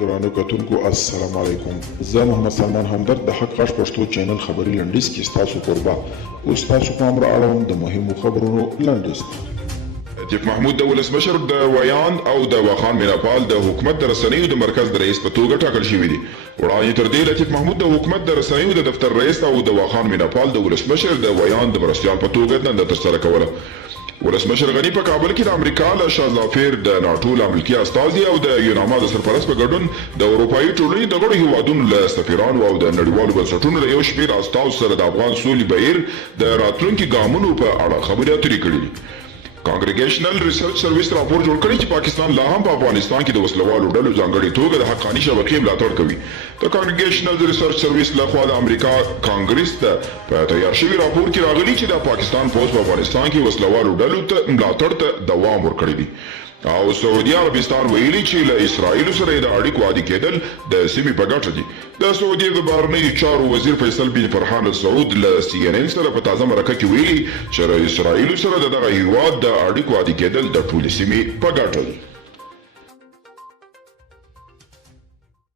درانه کتونکو السلام علیکم. زه محمد سلمان همدرد د حق غږ پښتو چینل خبري لنډیز کې ستاسو قربا اوس تاسو پام را اړوم د مهمو خبرونو لنډیز. لطیف محمود د ولسمشر د ویاند او د واخان میناپال د حکومت د رسنیو د مرکز د رئیس په توګه ټاکل شوي دي. وړاندې تر دې لطیف محمود د حکومت د رسنیو د دفتر رئیس او د واخان میناپال د ولسمشر د ویاند د مرستیال په توګه دنده ترسره کوله. ولسمشر غنی په کابل کې د امریکا له شازافیر د ناټو له امریکایي استازي او د یوناما د سرپرست په ګډون د اروپایي ټولنې د غړو هیوادونو له سفیرانو او د نړیوالو بنسټونو له یو شمېر استازو سره د افغان سولې بهیر د راتلونکي ګامونو په اړه خبرې اترې کړې دي. کانګریګیشنل ریسرچ سرویس راپور جوړ کړی چې پاکستان لا هم په افغانستان کې د وسلوالو ډلو ځانګړې توګه د حقاني شبکې ملاتړ کوي. د کانګریګیشنل ریسرچ سرویس لخوا د امریکا کانګرس ته په تیار شوي راپور کې راغلي چې د پاکستان پوځ په افغانستان کې وسلوالو ډلو ته ملاتړ ته دوام ورکړی دی. او سعودي عربستان ویلي چې له اسرائیل سره د اړیکو عادي کېدل د سیمې په ګټه دي. د سعودي د بهرنیو چارو وزیر فیصل بن فرحان السعود له CNN سره په تازه مرکه کې ویلي چې له اسرائیل سره د دغه هیواد د اړیکو عادي کېدل د ټولې سیمې په ګټه دي.